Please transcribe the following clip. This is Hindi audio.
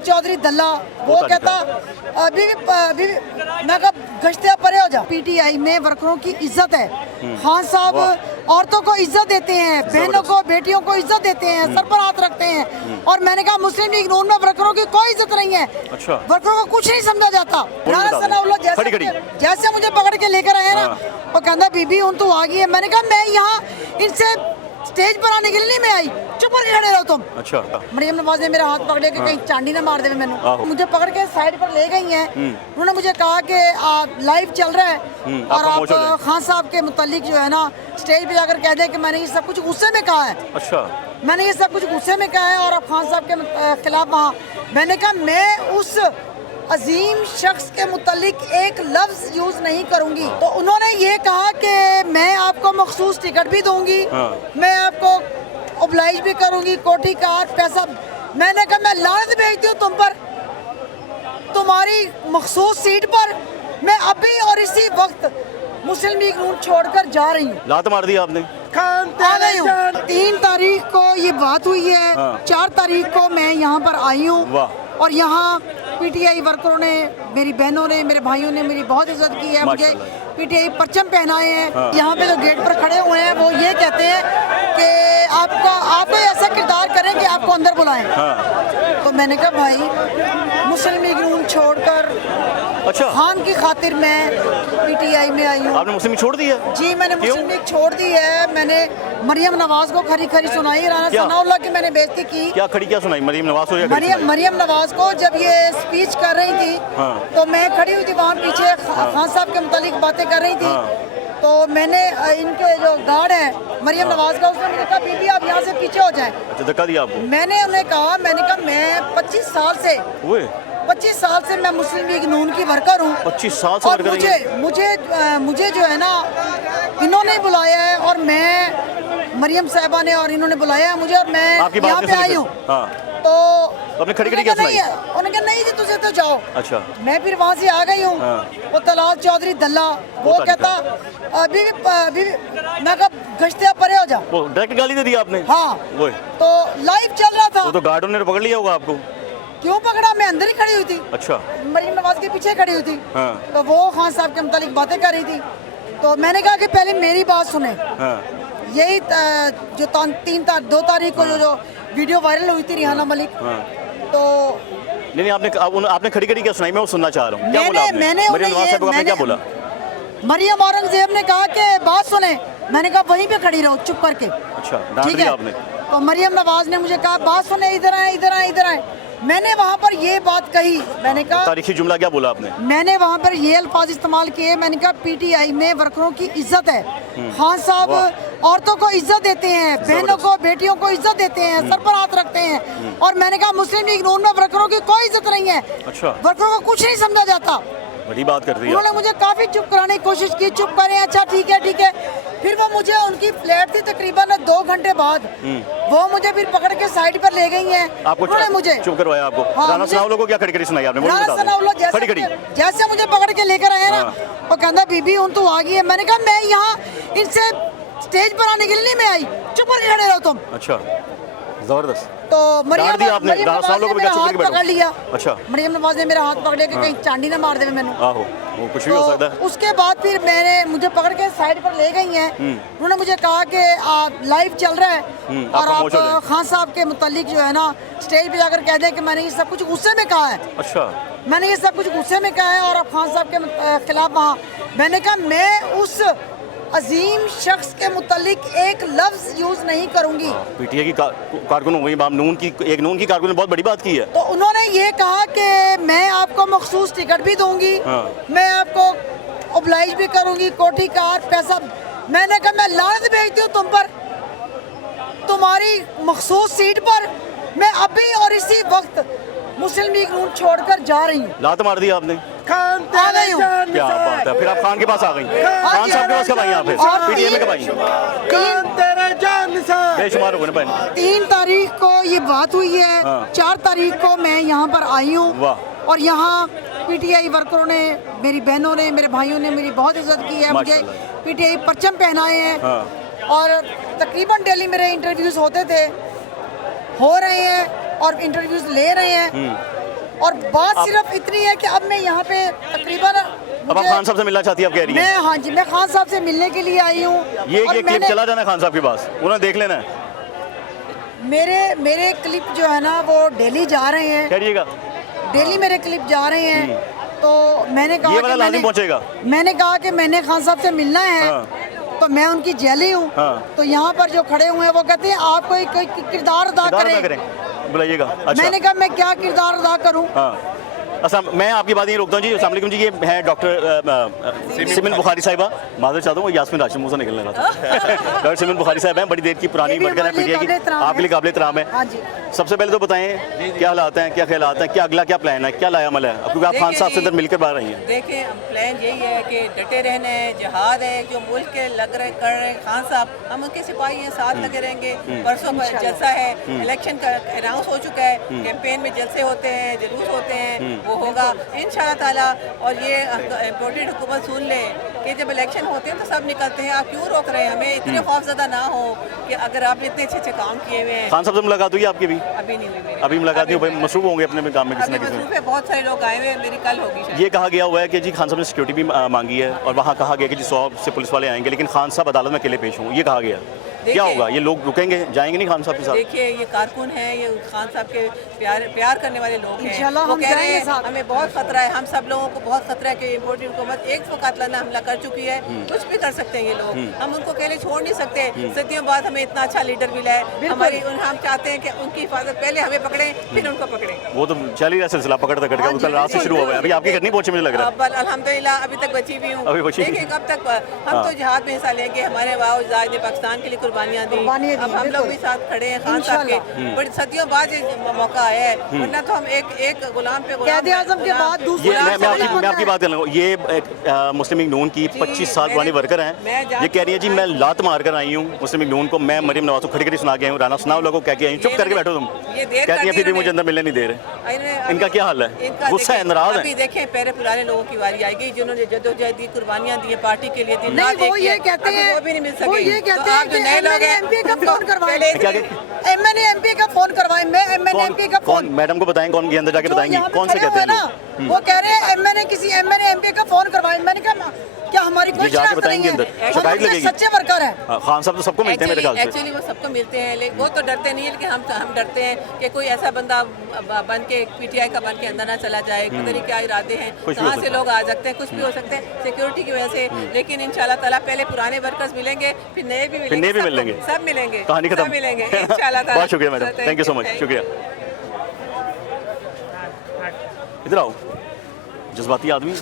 चौधरी दल्ला वो कहता अभी मैं कहा गश्ते परे हो जा। पीटीआई में वर्करों की इज्जत है। खान साहब औरतों को इज्जत देते हैं, बहनों को बेटियों को इज्जत देते हैं, सर पर हाथ रखते हैं। और मैंने कहा मुस्लिम लीग नून में वर्करों की कोई इज्जत नहीं है। अच्छा। वर्करों को कुछ नहीं समझा जाता। जैसे मुझे पकड़ के लेकर आए ना, वो कहता बीबी हूँ तू आ गई है। मैंने कहा मैं यहाँ इनसे स्टेज पर आने के लिए नहीं मैं आई, चुप करके खड़े रहो तुम। अच्छा। मरियम नवाज ने मेरा हाथ पकड़े कि कहीं चांदी ना मार दे मैंने। मुझे पकड़ के साइड पर ले गई हैं। उन्होंने मुझे कहा कि लाइव चल रहा है और आप खान साहब के मुतालिक जो है ना स्टेज पे जाकर कह दें कि मैंने ये सब कुछ गुस्से में कहा है। अच्छा। मैंने ये सब कुछ गुस्से में कहा है और आप खान साहब के खिलाफ वहाँ। मैंने कहा मैं उस अजीम शख्स के मुतालिक एक लफ्ज यूज नहीं करूंगी। तो उन्होंने ये कहा कि मैं आपको मखसूस टिकट भी दूंगी, मैं आपको ओब्लाइज भी करूंगी, कोठी कार पैसा। मैंने कहा मैं लानत भेजती हूँ तुम पर, तुम्हारी मखसूस सीट पर मैं अभी और इसी वक्त मुस्लिम लीग नून छोड़कर जा रही हूँ। लात मार दी आपने? आ गई हूँ। 3 तारीख को ये बात हुई है। 4 तारीख को मैं यहाँ पर आई हूँ और यहाँ पीटीआई वर्करों ने, मेरी बहनों ने, मेरे भाइयों ने मेरी बहुत इज्जत की है। मुझे पीटीआई परचम पहनाए हैं। यहाँ पे जो गेट पर खड़े हुए हैं वो ये कहते हैं कि आप ऐसा किरदार करें कि आपको अंदर बुलाएं। तो मैंने कहा भाई मुस्लिम लीग नून छोड़कर अच्छा खान की खातिर मैं पीटीआई में आई हूँ। आपने मुस्लिम लीग छोड़ दी है? जी मैंने मुस्लिम लीग छोड़ दी है। मैंने मरियम नवाज को खरी खरी सुनाई, राना सनाउल्लाह की मैंने बेइज्जती की। क्या सुनाई मरियम नवाज को? मरियम नवाज को जब ये स्पीच कर रही थी तो मैं खड़ी हुई थी वहाँ पीछे, खान साहब के मुतालिक बातें कर रही थी। तो मैंने इनके जो गार्ड है मरियम नवाज का, उसने मुझे कहा बीबी आप यहाँ से पीछे हो जाएं। अच्छा, धक्का दिया आपको? मैंने कहा मैं 25 साल से मैं मुस्लिम लीग नून की वर्कर हूँ। 25 साल से और मुझे जो है ना इन्होंने बुलाया है और मैं मरियम साहबा ने और इन्होंने बुलाया है मुझे और मैं यहाँ पे आई हूँ। तो आपने खड़ी क्या सुनाई? उन्होंने कहा नहीं जी तुझे तो जाओ। अच्छा। मैं फिर वहाँ से आ गई हूँ। वो तलाल चौधरी दल्ला वो कहता अभी मैं कहा गश्ते परे हो जा। वो डायरेक्ट गाली दे दी आपने? हाँ। वो तो लाइव चल रहा था। वो तो गार्डों ने पकड़ लिया होगा आपको? क्यों पकड़ा, मैं अंदर ही खड़ी हुई थी। अच्छा। मरियम नवाज के पीछे खड़ी हुई थी। तो वो खान साहब के मुतालिक बातें कर रही थी। तो मैंने कहा कि पहले मेरी बात सुने। यही जो 2 तारीख को जो वीडियो वायरल हुई थी रिहाना मलिक, तो नहीं आपने खड़ी क्या सुनाई? मैं वो सुनना चाह रहा हूँ। क्या बोला आपने? मरियम नवाज साहब को क्या बोला? मरियम औरंगजेब ने कहा कि बात सुने। मैंने कहा वहीं पे खड़ी रहो चुप करके। अच्छा, डांट दिया आपने? तो मरियम नवाज ने मुझे कहा बात सुने, इधर आए। मैंने वहाँ पर ये बात कही। मैंने कहा तारीखी जुमला क्या बोला आपने? मैंने वहाँ पर ये अल्फाज इस्तेमाल किए। मैंने कहा पीटीआई में वर्करों की इज्जत है। खान साहब औरतों को इज्जत देते हैं, बहनों को बेटियों को इज्जत देते हैं, सर पर हाथ रखते हैं। और मैंने कहा मुस्लिम लीग नून में वर्करों की कोई इज्जत नहीं है। अच्छा। वर्करों को कुछ नहीं समझा जाता। बड़ी बात कर रही है। उन्होंने मुझे काफी चुप कराने की कोशिश की, चुप करें, अच्छा ठीक है। फिर वो मुझे, उनकी फ्लैट थी तकरीबन 2 घंटे बाद, वो मुझे फिर पकड़ के साइड पर ले गई हैं। उन्होंने मुझे चुप करवाया आपको? राना सनाउल्लाह को क्या खड़ी सुनाई आपने? जैसे मुझे पकड़ के लेकर आए ना, वो कहता बीबी हूँ तू आ गई है। मैंने कहा मैं यहाँ इनसे स्टेज पर आने के लिए नहीं मैं आई, चुप करके खड़े रहो तुम। अच्छा, जबरदस्त। तो मरियम नवाज ने मेरा हाथ पकड़ लिया। अच्छा। मरियम नवाज ने मेरा हाथ पकड़े कि कहीं चांदी ना मार दे मैंने। वो कुछ भी हो सकता है। उसके बाद फिर मुझे पकड़ के साइड पर ले गई हैं। उन्होंने मुझे कहा कि लाइव चल रहा है और आप खान साहब के मुतालिक जो है ना स्टेज पे जाकर कह दें कि मैंने ये सब कुछ गुस्से में कहा है। अच्छा। मैंने ये सब कुछ गुस्से में कहा है और आप खान साहब के खिलाफ वहाँ। मैंने कहा मैं उस अजीम शख्स के मुतालिक एक लफ्ज यूज नहीं करूंगी। पीटीआई की कारकुन हो गई, नून की कारकुन ने बहुत बड़ी बात की है। तो उन्होंने ये कहा कि मैं आपको मखसूस टिकट भी दूंगी, मैं आपको ओब्लाइज भी करूंगी, कोठी कार पैसा। मैंने कहा मैं लानत भेजती हूँ तुम पर, तुम्हारी मखसूस सीट पर मैं अभी और इसी वक्त मुस्लिम लीग नून छोड़कर जा रही हूँ। लात मार दी आपने? आ गई हूँ। क्या बात है, फिर आप खान के पास आ गई? खान साहब के पास कब आई आप? पीटीआई में कब आई? बेशुमार हो गए। 3 तारीख को ये बात हुई है। 4 तारीख को मैं यहाँ पर आई हूँ और यहाँ पीटीआई वर्करों ने, मेरी बहनों ने, मेरे भाइयों ने मेरी बहुत इज्जत की है। मुझे पीटीआई परचम पहनाए हैं और तकरीबन डेली मेरे इंटरव्यूज हो रहे हैं और इंटरव्यूज ले रहे हैं। और बात सिर्फ इतनी है कि अब मैं यहाँ पे तकरीबन अब आप खान साहब से मिलना चाहती है, आप कह रही हैं? मैं, हाँ जी, मैं खान साहब से मिलने के लिए आई हूँ। ये क्लिप चला जाना खान साहब के पास, उन्होंने देख लेना है। मेरे क्लिप जो है ना वो दिल्ली जा रहे हैं, करिएगा, दिल्ली मेरे क्लिप जा रहे हैं। तो मैंने कहा ये वाला लाजिम पहुंचेगा। मैंने कहा कि मैंने खान साहब से मिलना है। तो मैं उनकी जेली हूँ। तो यहाँ पर जो खड़े हुए हैं वो कहते हैं आप कोई किरदार अदा करें, बुलाइएगा। अच्छा। मैंने कहा मैं क्या किरदार अदा करूँ। अच्छा, मैं आपकी बात यही रोकता हूँ जी। अस्सलाम वालेकुम जी, ये है डॉक्टर सिमन बुखारी साहिबा। माजर चाहता हूँ, यास्मीन राशिद मुँह से निकलने लगा था। डॉक्टर सिमन बुखारी साहब हैं, बड़ी देर की पुरानी वर्कर हैं पीटीआई की, आपके लिए काबिल एहतराम है। हाँ जी। सबसे पहले तो बताएं क्या हालात हैं, क्या ख्यालात हैं, क्या अगला क्या प्लान है, क्या लाया अमल है, क्योंकि आप खान साहब से अंदर मिलकर बाहर रही हैं। देखिए, प्लान यही है कि डटे रहना है, जिहाद है, जो मुल्क के लग रहे कर रहे हैं खान साहब, हम उनके सिपाही हैं, साथ लगे रहेंगे। परसों जलसा है, इलेक्शन का अनाउंस हो चुका है, कैंपेन में जलसे होते हैं, जुलूस होते हैं, वो होगा इंशाअल्लाह ताला। और ये इम्पोर्टेड हुकूमत सुन ले कि जब इलेक्शन होते हैं तो सब निकलते हैं, आप क्यों रोक रहे हैं हमें? इतने खौफजदा ना हो कि अगर आपने इतने अच्छे अच्छे काम किए हुए हैं। खान साहब से मुलाकात हुई आपकी भी? अभी नहीं हुई। अभी मुलाकात नहीं हुई, मसरूफ होंगे अपने काम में किसी न किसी। बहुत सारे लोग आए हुए हैं, मेरी कल होगी शायद। ये कहा गया हुआ है कि जी खान साहब ने सिक्योरिटी भी मांगी है और वहाँ कहा गया कि जी 100 से पुलिस वाले आएंगे, लेकिन खान साहब अदालत में अकेले पेश हों, ये कहा गया। क्या होगा? ये लोग रुकेंगे, जाएंगे नहीं खान साहब के साथ? देखिए, ये कारकुन हैं, ये खान साहब के प्यार करने वाले लोग हैं। इंशाल्लाह वो हम कह रहे जाएंगे हैं साथ। हमें बहुत खतरा है, हम सब लोगों को बहुत खतरा है कि इम्पोर्टेड हुकूमत एक कातलाना हमला कर चुकी है, कुछ भी कर सकते हैं ये लोग। हम उनको अकेले छोड़ नहीं सकते। सदियों बाद हमें इतना अच्छा लीडर मिला है, हम चाहते हैं कि उनकी हिफाजत पहले हमें पकड़े, फिर उनको पकड़े। वो तो चल ही रहा सिलसिला, पकड़ तकड़ का कल रात से शुरू हुआ है, अभी आपके घर नहीं पहुंचे मुझे लग रहा है। अल्हम्दुलिल्लाह अभी तक बची भी हूँ। देखिए कब तक हम तो जिहाद में हिस्सा लेंगे, हमारे वाओ ने पाकिस्तान के लिए कुर्बानियाँ दी, अब हम लोग भी साथ खड़े हैं खान साहब के। बड़ी सदियों बाद ये मौका आया है, वरना तो हम एक गुलाम पे क़ायद-ए-आज़म के बाद ये मैं आपकी बात कर रहा हूँ। ये मुस्लिम लीग नून की 25 साल पुरानी वर्कर हैं, ये कह रही है जी मैं लात मार कर आई हूँ मुस्लिम लीग नून को, मैं मरीम नवाज को खड़ी खड़ी सुना के आई हूँ, राना सुनाओ लोगों को कह के आई हूँ, चुप करके बैठो तुम। कहती है फिर भी मुझे अंदर मिलने नहीं दे रहे। इनका क्या हाल है? गुस्सा है, नाराज है? अभी देखें, पहले पुराने लोगों की बारी आएगी जिन्होंने जद्दोजहद दी, कुर्बानियाँ दी पार्टी के लिए। नहीं, वो ये कहते हैं, वो भी नहीं मिल सके। वो ये कहते हैं कि नए लोग हैं, एमपी का फोन करवाएं, क्या मैंने एमपी का फोन करवाएं, मैं एमपी का फोन। मैडम को बताएं, कौन अंदर जाके बताएंगी कौन से कहते हैं लोग? वो कह रहे हैं एमएनए एमपी का फोन करवाएं। मैंने कहा क्या हमारी कोई जाके बताएंगे अंदर, शिकायत लगेगी। सच्चे वर्कर है खान साहब तो सबको मिलते हैं मेरे ख्याल से। एक्चुअली वो सबको मिलते हैं, लेकिन वो तो डरते नहीं है, लेकिन हम डरते हैं कि कोई ऐसा बंदा बन के पीटीआई का बन के अंदर ना चला जाए। पता नहीं क्या इरादे हैं, कहाँ से लोग आ सकते हैं, कुछ भी हो सकते हैं सिक्योरिटी की वजह से। लेकिन इंशाल्लाह ताला पहले पुराने वर्कर्स मिलेंगे, फिर नए भी मिलेंगे, सब मिलेंगे, कहानी खत्म, मिलेंगे इंशाल्लाह ताला। बहुत शुक्रिया madam, thank you so much, शुक्रिया। इधर आओ, जज्बाती आदमी।